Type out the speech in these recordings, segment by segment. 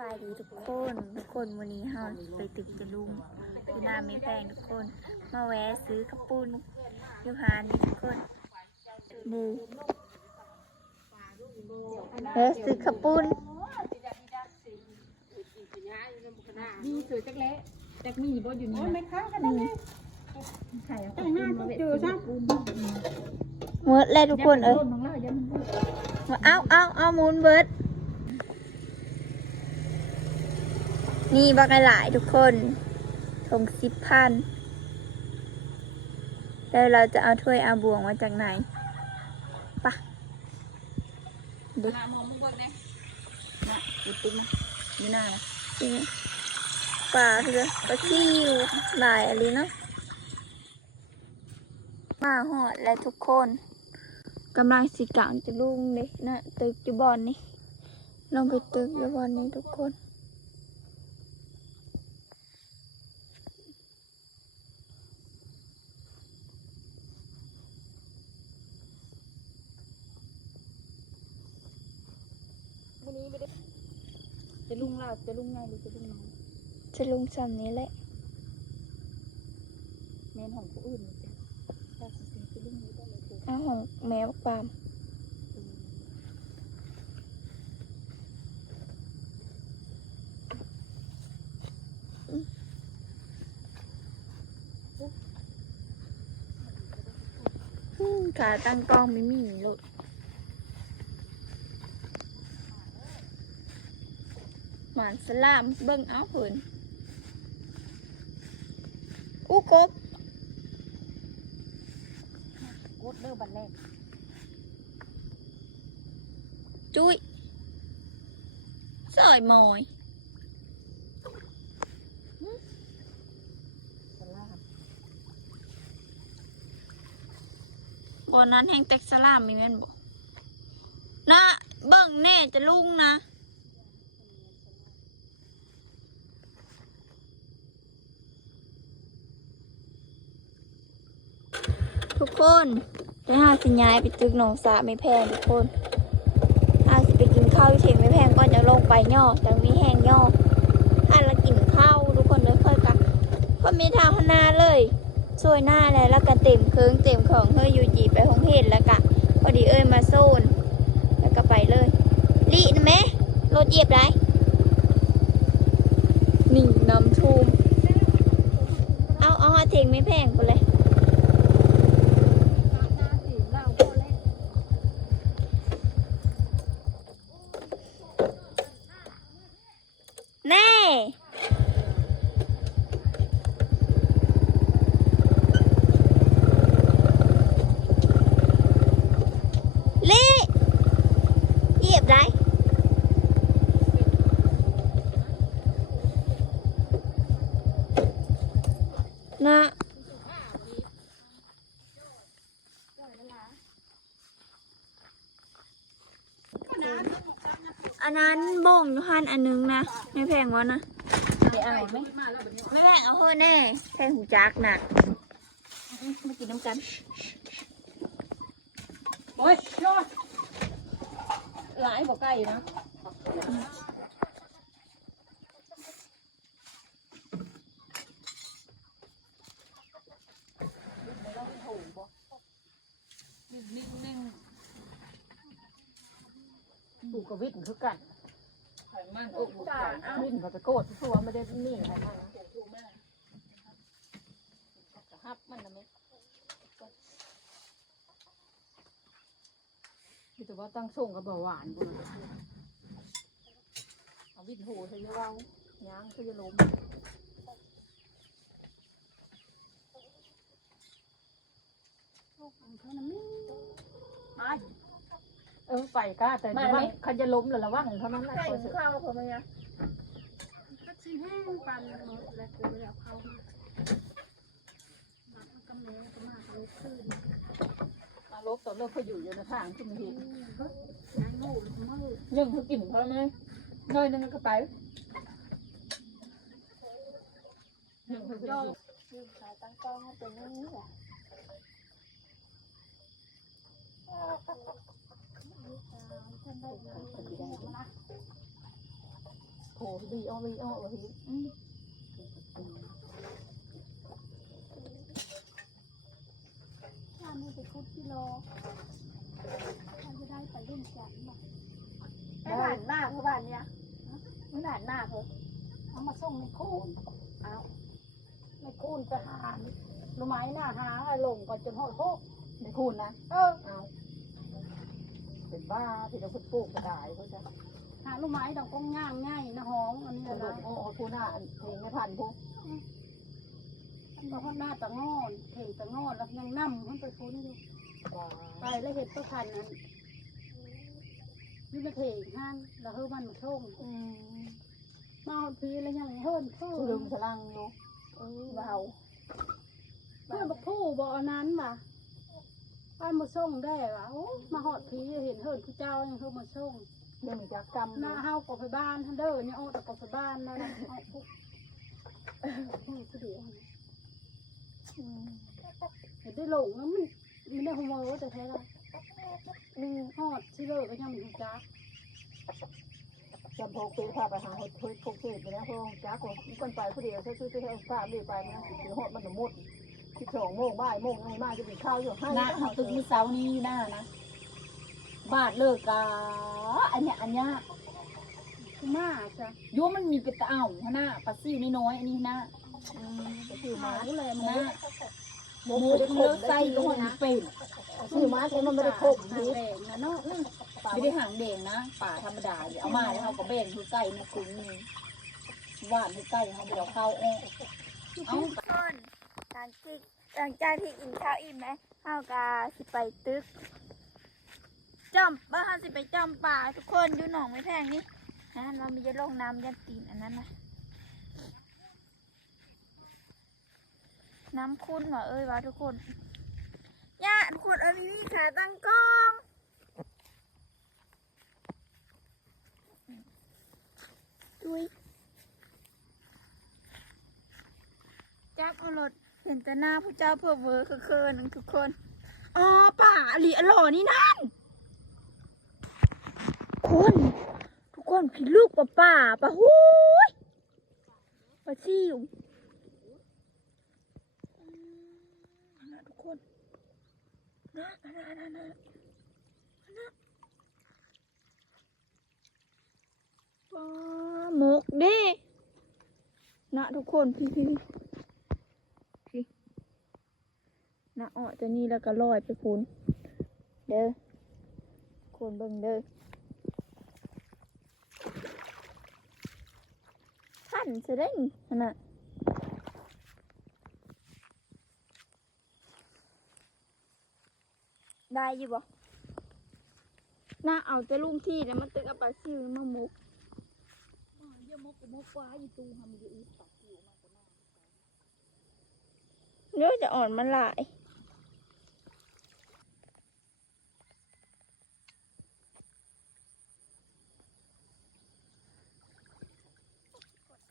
บายดีทุกคนทุกคนวันนี้เฮาไปตึกจะลุงที่หน้าไม่แพงทุกคน มาแวะซื้อกระปุนยูฮานนี่ทุกคนนี่แวะซื้อกระปุนดีสวยจักเละจักมีบ่อยู่นี่ไม่ค้ากันนี่ไข่แต่งหน้าก็เจอซะเมิดเลยทุกคนเอ้ยของเราอย่ามันเอาเอาเอาหมูนเบิร์ด นี่บักหลายทุกคนถงสิบพัน แล้วเราจะเอาถ้วยอาบวงมาจากไหนปะดูน้ำหอมมึงเบิกได้นะดูตึ้งอยู่หน้านะสิปลาเรือปลาซิวหลายอะไรเนาะมาหอดแล้วทุกคนกำลังสิกลางจะลุงเลยนะตึกจะบอลนี่ลงไปตึกจะบอลนี่ทุกคนนี้ไม่ได้จะลุงเรา จะลุงไงหรือจะลุงน้องจะลุงซ้ำนี้แหละแม่นของผู้อื่นจ้ะถ้าสิจะลุงนี้ได้เลยคือเอาของแมวปามอืมขาตั้งกล้องไม่มีลูก หมานสลามเบิ่งเอาเหินอู้กบกดเด้อบันแรกจุ้ยสอยมอยสลามบอนนั้นแห่งแตกสลามมีแม่นบอกนะเบิ่งแน่จะลุงนะ คนได้ห้าสิย้ายไปตึกหนองสาไม่แพงทุกคนห้าสิไปกินข้าวที่เฉยไม่แพงก่อนจะลงไปย่อจังมีแห้งย่อถ้าเรากินข้าวทุกคนเลยค่อยกันก็มีทางพนาเลยสวยหน้าเลยแล้วก็เต็มเครื่องเต็มของเฮ้ยยูจีไปห้องเพจแล้วกะพอดีเอ้ยมาโซน แล้วก็ไปเลยลีนะแม่รถเหยียบไรนี่น้ำทูมเอาเอาฮอเทงไม่แพงไปเลย หน้าสีเราโคเล่น แน่เละเหยียบไรนะ อันนั้นบ่งอยู่หันอันนึงนะไม่แพงวะนะไปเอาไหมไม่แพงเอาเพื่อแน่แพงหูจักน่ะมากินน้ำกันโอ้ยยอดหลายบ่ใกล้นะถูกกับวิ ทย์คือกันไข่มันโอ้โอ้โหตาวิทย์กับตะโกดทั่วไม่ได้นี่อะไรมากนะฮับมันนะมั้ยพี่แต่ว่าตั้งส่งกับเบาหวานบุญเอาวิทย์โหใช่ไหมว่าย่างคือจะล้มเอ อไปก้าแต่ระวังคันจะล้มหรือระวังเท่านั้นแหละใส่คอยหูเสือข้าวผมไหมอะก็ชีแห้งปันหมดแล้วคือแล้วเข้ามาบัดมันกำเนิดก็มาเลยขึ้นมาลบต่อเลิกเขาอยู่อยู่ในทางที่มันเห็นยางงูมือยังเขากินเขาไหมน้อยนึงก็ไปยังเขาย่อยืมขาตั้งกล้องให้เป็นอย่างนี้แหละ โผล่ดีอ้อวีอ้อวีถ้าไม่ไปคุดที่รอเราจะได้ไปเล่นกันบ่ไม่ผ่านหน้าเพื่อบ้านเนี่ยไม่หนานหน้าเพิ่นเอามาส่งในคูนเอาในคูนไปหาหน่อไม้หน้าหาลงก่อนจนหอดโคกในคูนนะ เออเอา เป็นบ้าที่เราพูดปลูกกระดายเขาจะหาลูกไม้ดอกกงย่างง่ายนะห้องอันนี้กระนะโดดโอ้โหคูหน้าอันเพลงไม่พันพวกก็เขาหน้าตะงอนเข่งตะงอนแล้วยังนั่มมันไปพ้นอยู่ไปแล้วเห็ดตัวพันนั้นนี่มาเข่งห้านแล้วเฮ้มันมาช่งอืมมาเอาพีแล้วยังเฮิร์นเฮิลืร์มนสลังอยู่เบาเพื่อนบอกผู้บอกอันนั้นว่ะ ป้ามาส่งได้ว่ะโอ้มาหอดพีเห็นเฮิร์นผู้เจ้ายังเฮิร์นมาส่งเรื่องจากกรรมหน้าเฮาก็ไปบ้านท่านเด้อเนี่ยเอาแต่ก็ไปบ้านนั่นน่ะเอาพวกผู้ผู้เดียวนะอืมเห็นได้หลงแล้วมันมันได้หัวว่าแต่แท้ละมีฮอดที่เลิกก็ยังไมีหูจักจำพกเตะพาไปหาเฮ็ดเฮ็ดพกเตะไปนะพวกจ้าของคนไปผู้เดียวซื้อซื้อซื้อภาพดีไปนะถือหอดมันหมด ที่สองโมงบ่ายโมงยังไม่มาจะกินข้าวอยู่ให้หน้าเขาตึกมือเสานี้หน้านะบาทเลิกกะอันเนี้ยอันเนี้ยคือมาจ้ะโยมมันมีเป็นตะเอ้าหน้าปลาซิวนี่น้อยอันนี้หน้าก็คือหามาผู้แลหมาน้าโมหมูไม่ได้เลิข่มกได้ไส้ก็ด้วหัยวนะเป็นคือมาแต่มันไม่ได้ข่มหานี่แดงนะเนาะไม่ได้หางแดงนะป่าธรรมดาอยู่เอามาแล้วเขาก็แบ่งคือไก่ในกรุ้งนี่หวานคือไก่เขาไปเอาข้าวอ้อเอาทุกคนห ลังจากหลังจากที่กินข้าวอิ่มไหมข้าวกาสิไปตึกจอมบ้าเฮาสิไปจอมป่าทุกคนอยู่หนองไม่แพงนี่นะเรามีจะลงน้ำยันตีนอันนั้นนะน้ำคุ้นว่ะเอ้ยวะทุกคนย่าทุกคนอันนี้ขาตั้งกล้องดุยจับเอารถ เห็นแต่หน้าพระเจ้าเพื่อเวอร์คือเคินทุกคนอ๋อป่าอลีอหล่อนี่นั่นคนทุกคนพี่ลูกป่าป่าป่าหูยป่าชิวนะทุกคนนะนะนะนะนะป่าหมกเด้นะทุกคนพี่พี่ นะอ้อจะนี่แล้วก็ลอยไปพูนเด้อคนเบิ่งเด้อท่านจะได้ขนาดได้อยู่บ่น่าเอาจะลุ่มที่แล้วมันตึกเอาปลาซิวมาหมกเยี่ยมกมกว้าอยู่ตูทำอยู่อีกปากอยู่มากกว่าน้าเดี๋ยวจะอ่อนมันหลาย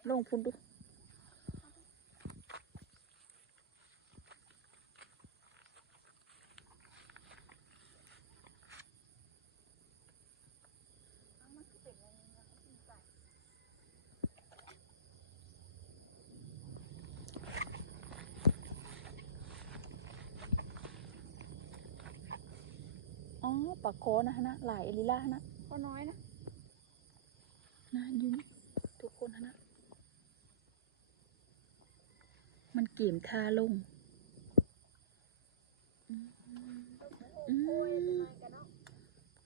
ลงพุ่นดูอ๋อปากโคนะฮะนะหลายเอลิล่าฮะนะก็น้อยนะนะยืนทุกคนฮะนะ มันเกมท่าลงอืมอืม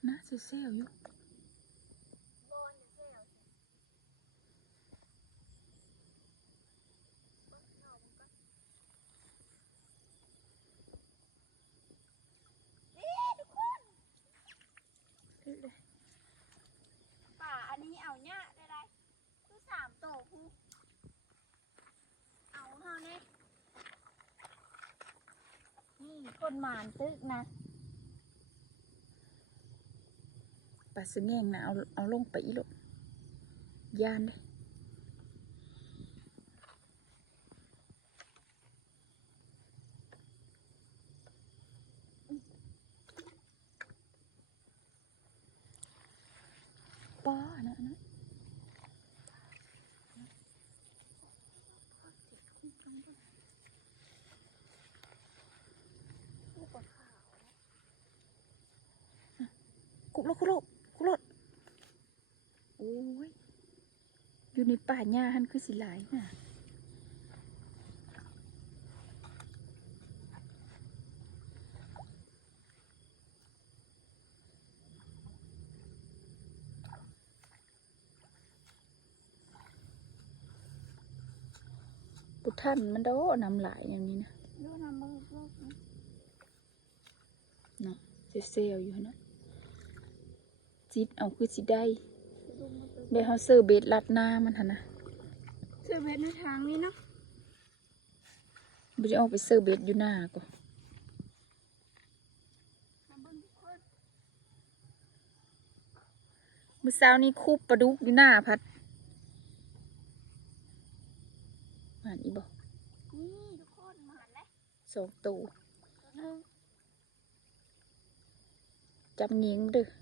นะเซลลอยู่ป่าอันนี้เอาเนี่ยได้ไรคือสามโตคูเอาเท่านี้นี่ คนหมานตึกนะปลาสงแงงนะเอาเอาลงไปอีกลูกยานเลยป้านะนะ รถคุโรถคุโรถโอ้ย อยู่ในป่า หญ้าหันคือสิหลายน่ะปุท่านมันโดนำหลายอย่างนี้นะดูน้ำมือลูกเนาะเซลอยู่หั่นนะจิตเอาคือสิได้เดี๋ยวเขาซื้อเบ็ดลัดหน้ามันหั่นนะ เสื้อเวทในทางนี้เนาะบ่ได้เอาไปซื้อเบ็ดอยู่หน้าก็มื้อเช้านี้คูบปลาดุกอยู่หน้าพัดอ่านอีบ่นี่ทุกคนมาหันแล้วสองตัวตัวหนึงจับเงี้ยงเด้อ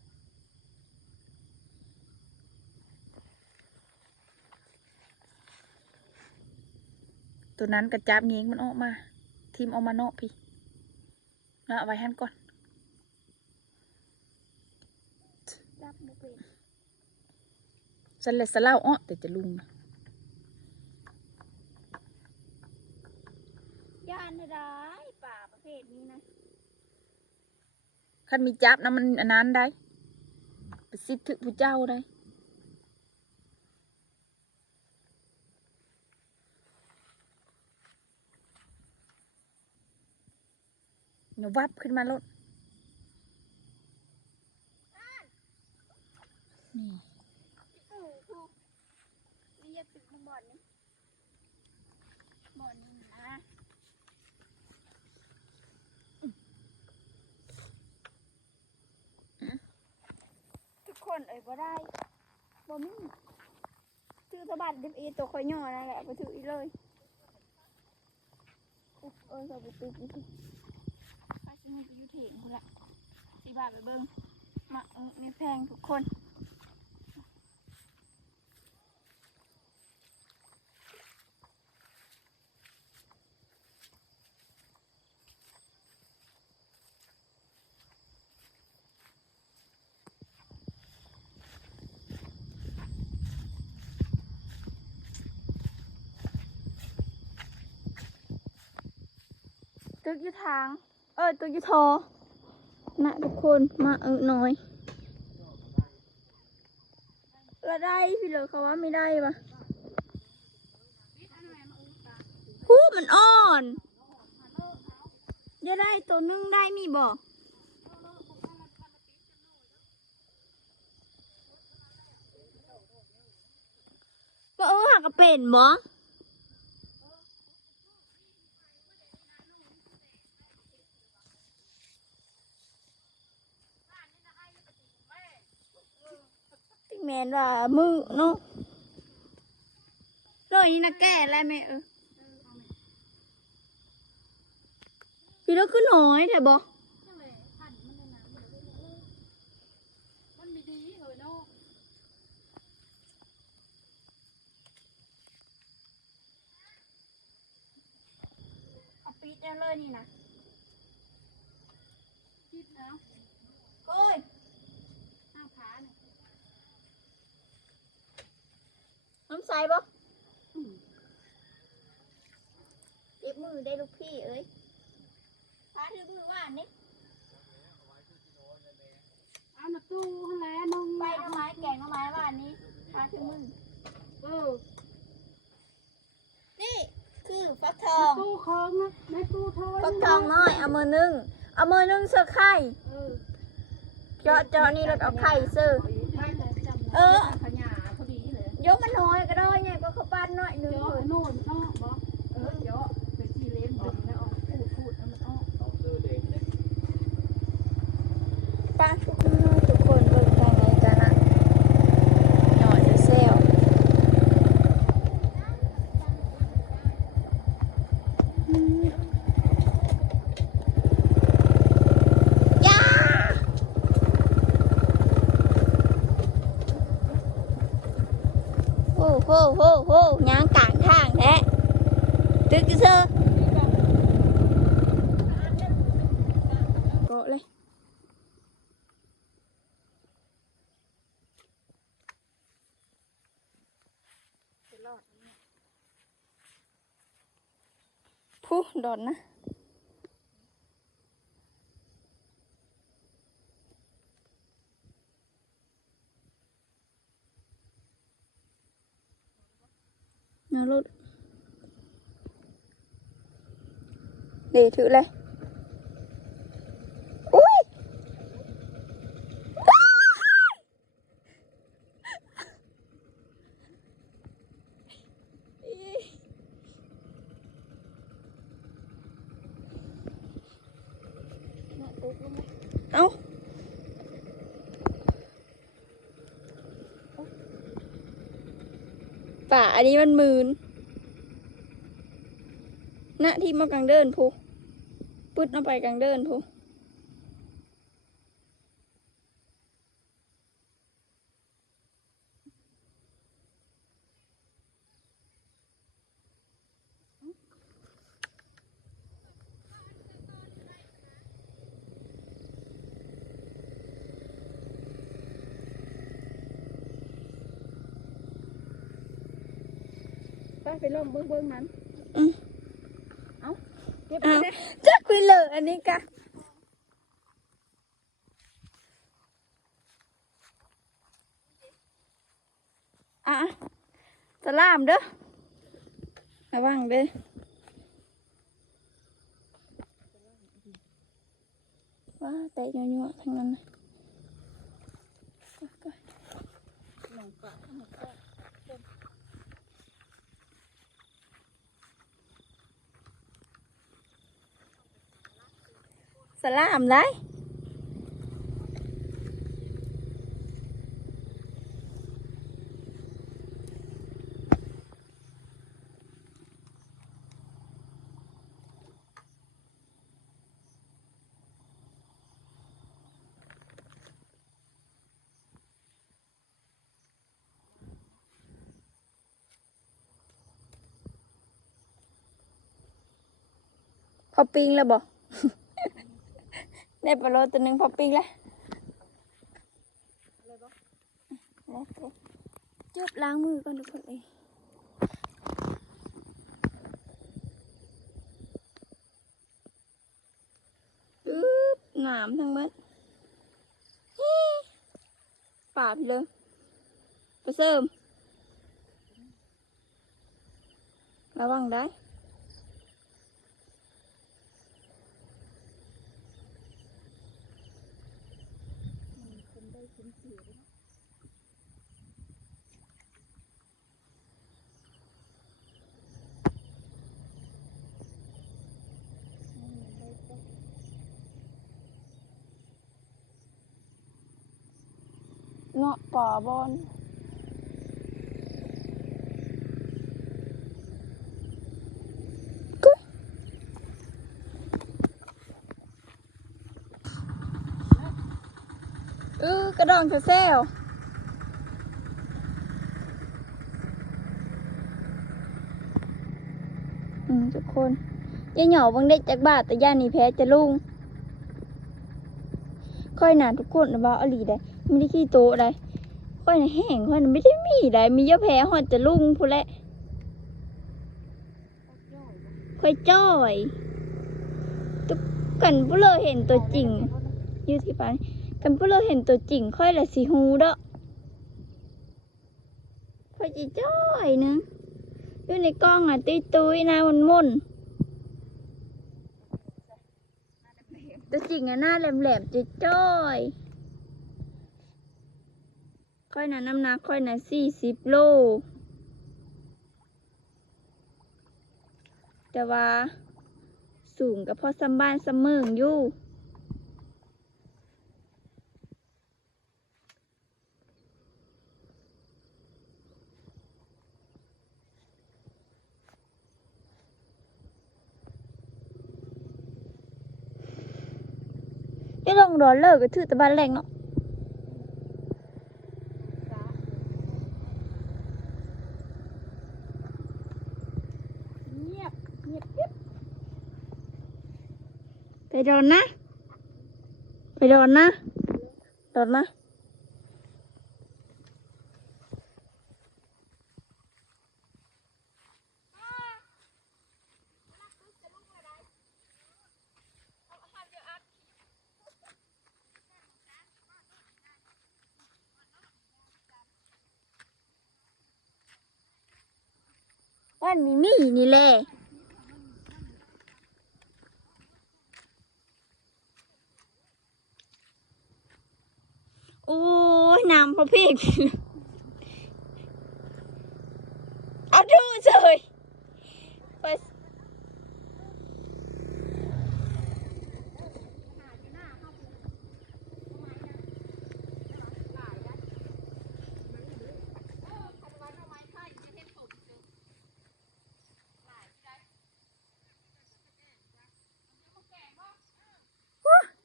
ตัวนั้นก็จับเงี้ยงมันออกมา ทีมออกมาเนาะพี่แล้วเอาไว้หันก่อนจับบ่เป็นฉันเลยสะเล่าอ้อแต่จะลุงนะย่านไม่ได้ป่าประเภทนี้นะคันมีจับนะมันอันนั้นได้ไปสิทธิผู้เจ้าได้ เดี๋ยววับขึ้นมาลดนี่โอ้โหนี่อย่าตึกมันบ่อนนี่บ่อนนี่นะทุกคนเอ่ยบ่ได้บ่มีซื้อตะบัดด็บเอตัวคอยย่อนั่นแหละบ่ถืออีเลยอุ๊ยเออเราไปตึกนี่สิป้าสิมั นจะอยู่เถียงคุณละสี่บาทไปเบิ่งมาเออไม่แพงทุกคนตึกอยู่ทาง เออตึกอยู่ทอนะทุกคนมาเออหน่อยละได้พี่เหลือเขาว่าไม่ได้ปะหูมันอ่อนอย่าได้ตัวนึงได้มีบอกก็เออหากระเป็นบ่ที่ แมนว่ามือเนาะโดยนี่นะแก่แล้วแม่เออพี่เราขึ้นหน้อยแต่บอมันไม่ดีเออะเอปิดได้เลยนี่นะ คิดแล้ว โอ้ย หน้าผาเนี่ย น้ำ ใสบ่เจ็บมือได้ลูกพี่เอ้ยพาถือมือว่านนี่เอาหน้าตู้หั่นแหล้วน้องไปน้ำไม้แกงน้ำไม้ว่านนี้พาถือมือเออนี่คือฟักทหอน้างตู้คองนะในตู้ทอยฟักทองน้อยเอามือนึ่งเอามือนึ่งเสื้อไข่เออเจาะเจาะนี่แล้วก็เอาไข่เสื้อได้เลยจำเออขยาพอดีเล ยยกมันน้อยก็ได้ไงก็เขาปั้นน้อยหนึงเดี๋ยวเลยโน่นเนาะบอกเออเดี๋ยวเป็นสีเล่มเป็นแล้วพูดพูดแล้วมันอ้อ ป้าทุกคนทุกคนเบิ่งทางไหนกันอะหน่อยจะเซลยาโอ้โหโหโหยางกลางทางแท้ตึกเซอเกาะเลย ผู้โดนนะเอารถเดี๋ยวถือเลย อุ้ย เอ้า ป่า อันนี้มันหมืนณที่มากลางเดินพูพุดเอาไปกลางเดินพู ไปไปล่มเบิ้งเบิ้งนั้นอืมเอาเก็บอ้าวไว้จักคุยเลยอันนี้กะอะสลามเด้อระวังเด้อว้าแต่ยัวๆทั้งนั้นเลย ก็ลงปะเอาปะสลาม ได้พอปิงแล้วบ่ได้ปลาโลตัวหนึ่งพอปิ้งแล้วจุบล้างมือก่อนทุกคนเลยอึ๊บหนามทั้งหมดป่าพีเลยไปเสริมระวังได้ เงาะป่าบอนกุ๊ยเออกระดองจะแซวอืมทุกคนยายเหยาบางเด็กจากบาทแต่ย่านี้แพ้จะลุงค่อยหนาทุกคนนะว่อหลีได้ ไม่ได้ขี้โตะได้ค่อยน่ะแห้งค่อยน่ะไม่ได้มีได้มีเยอะแพ้หอดจะลุ่งพูแหละค่อยจ้อยทุกกันผู้เลยเห็นตัวจริงอยืดที่ปานกันผู้เลยเห็นตัวจริงค่อยละสีฮูเด้อค่อยจะจ้อยเนึงอยู่ในกล้องอะตุ้ยตุ้ยน้ามันม่นตัวจริงอะหน้าแหลมๆจะจ้อย ค่อยนะน้ำหนักค่อยนะสี่สิบโล แต่ว่า สูงกับพ่อซ้ำบ้านซ้ำเมืองอยู่นี่ลองรอนเลิกก็ถือแต่บ้านแรงเนาะ ไปโดนนะ ไปโดนนะ โดนนะอันมีมีนี่เลย ยน้ำพระพี่เอาดูเลยไป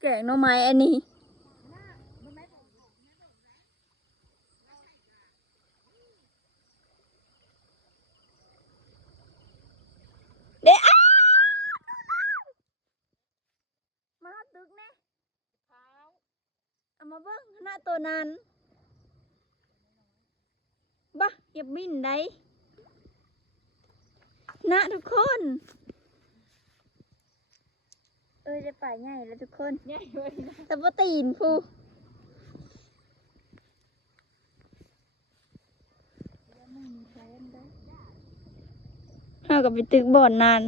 แกงหน่อไม้อันนี้ เดี๋ยวอ้ามาตึกแน่เอามาเบิ้งหน้า ตัวนั้นบ้าอย่าบินได้นะทุกคน เอ้ยได้ป่ายใหญ่แล้วทุกคนใหญ่เลยนะแต่ว่าตีนฟูเรากับไปตึกบ่อนนาน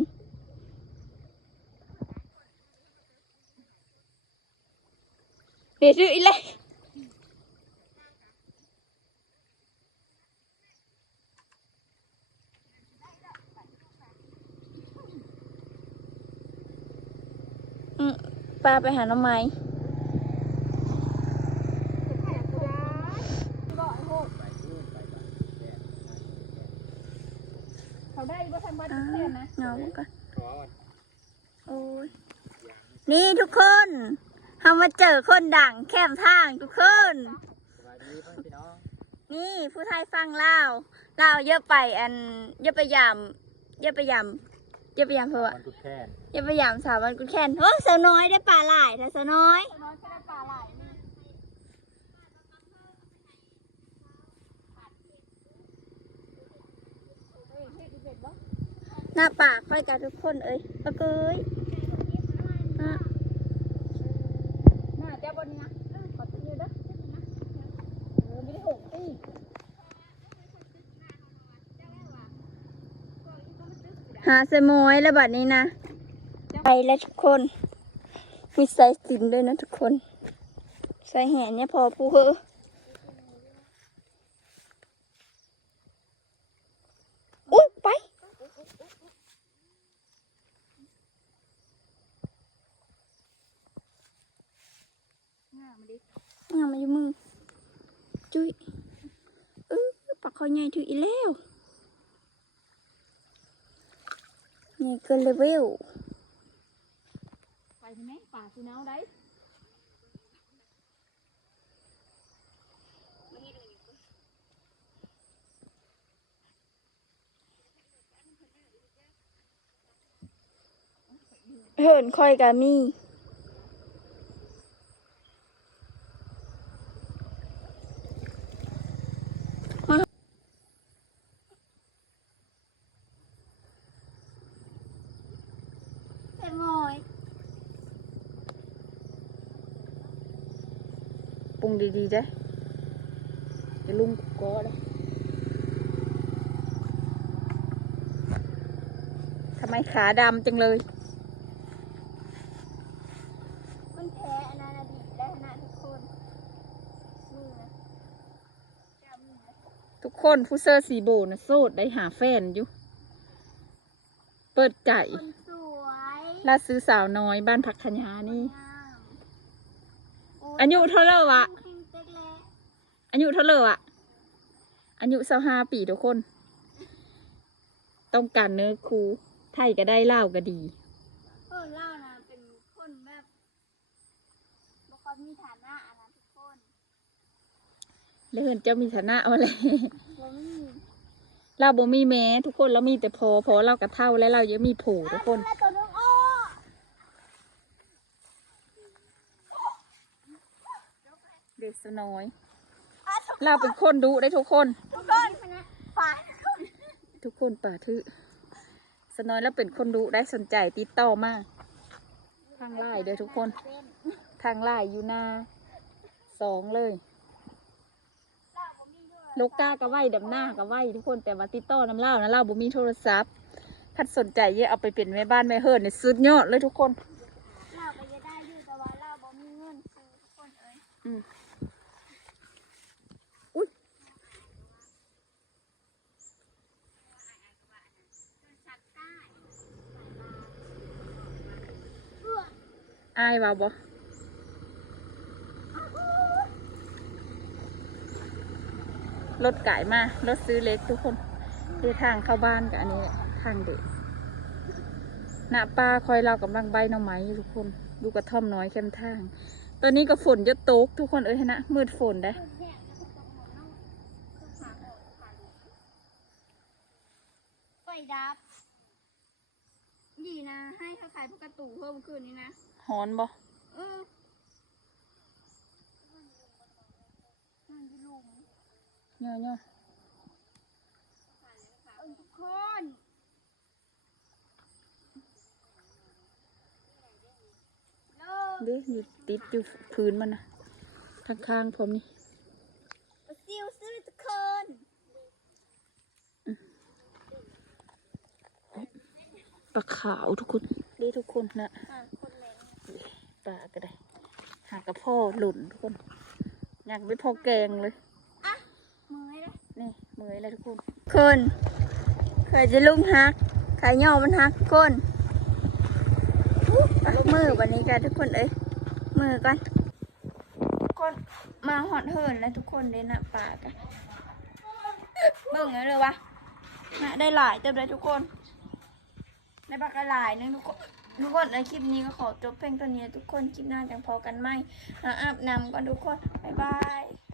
เดี๋ยวซื้ออีกเลย ป้าไปหาน้องไม้เขาได้บ่ทันบ้านอ่าเพื่อนนะเงามันก่อนโอ้ยนี่ทุกคนทำมาเจอคนดังแคมทางทุกคนสวัสดีพ่อพี่น้องนี่ผู้ไทยฟังเล่าวลาวเยอะไปอันเยอะไปยามเยอะไปยามเยอะไปยามเพราะว่าวันกุดแค นเยอะไปยามสาววันกุนแค้นโอ้สาวน้อยได้ปลาหลายถ้าสาวน้อย น้อยแค่ได้ปลาไหลหน้าปากค่อยกับทุกคนเอ้ยปะเกยอะน่าจะบนนี้นะขอตัวเดียวเด้อเออไม่ได้หกตีหาสมอยแล้วบัดนี้นะ ไปแล้วทุกคน มีใส่สินด้วยนะทุกคนใส่แหนเนี่ยพอผู้เออุ้ยไป งามดิงามมาอยู่มือ จุ้ยเออปักคอใหญ่ถืออีแล้ว นี่เกินเลเวล ปใช่ไหมป่าสีน้าวได้เหินคอยกามีเป็นมอย ป รุงดีๆจ้ะจะลุงก็ได้ทำไมขาดำจังเลย มันแพ้อันนั้นอดีตได้ขนาดทุกคนมือนะจำมือนะทุกคนผู้เซอร์สีโบนะโสดได้หาแฟนอยู่ เปิดใจคนสวย ล่าซื้อสาวน้อยบ้านพักขยานี่ งามโอายุเท่าไหร่วะจริงๆเต็กแล้วอายุเท่าไหร่อะอายุสาห้าปีทุกคน ต้องการเนื้อครูไทยก็ได้เล่าวก็ดีเออเล่านะเป็นคนแบบบ่ค่อยมีฐานะอันนั้นทุกคนแล้วเหินเจ้ามีฐานะเอาเลยบ่มีเราบ่มีแม้ทุกคนเรามีแต่พอพอเรากระเท่าและเรายังมีโผทุกคน แล้วตัวนึงอ้อ เด็กสน้อย เราเป็นคนดุได้ทุกคน ทุกคนนะฝ่ายทุกคนป่าทึสน้อยแล้วเป็นคนดุได้สนใจติดต่อมาทางไล่เด้อทุกคน ทางไล่อยู่หน้าสองเลยเล่าบ่มีด้วยนกกาก็ไหวดำหน้าก็ไหวทุกคนแต่ว่าติดต่อน้ำเล่านะเล่าบ่มีโทรศัพท์พัดสนใจเยอะเอาไปเป็นแม่บ้านแม่เฮิร์นเนี่ยสุดยอดเลยทุกคนเราก็จะได้อยู่แต่ว่าเราบ่มีเงินซื้อทุกคนเอ้ย อายว่าบ่รถไก่มารถซื้อเล็กทุกคนเดินทางเข้าบ้านกับอันนี้ทางเด็กหน้าป้าคอยเรากำลังใบหน่อไม้ทุกคน ดูกระท่อมน้อยเข้มทาง ตอนนี้ก็ฝนจะตกทุกคนเอ้ยนะมืดฝนได้ ไฟดับ ดีนะ ให้เขาขายพวกกระตูเพิ่มขึ้น นี่นะหอนบ่เออมันจะลุมเนาะเนาะเออทุกคนเด้อยู่ติดอยู่พื้นมันนะทางข้างผมนี่มาซิวซื้อทุกคนปลาขาวทุกคนเด้ทุกคนนะอะคนแรง ปลาก็ได้ หากระพ่อหล่นทุกคน อยากไม่พอแกงเลยมือให้ได้นี่มืออะไรทุกคนคนเคยจะลุงฮักขายย่อมันฮักคนไปมือวันนี้กันทุกคนเอ้ยมือก่อนทุกคนมาหอดเหินแล้วทุกคนเลยนะป่ากันเบิ่งเลยเลยวะนะได้หลายเต็มเลยทุกคนได้ปลากระหลายนึงทุกคน ทุกคนในคลิปนี้ก็ขอจบเพลงตัวนี้ทุกคนคลิปหน้าจังพอกันไหมนะอาบน้ำก่อนทุกคน บ๊ายบาย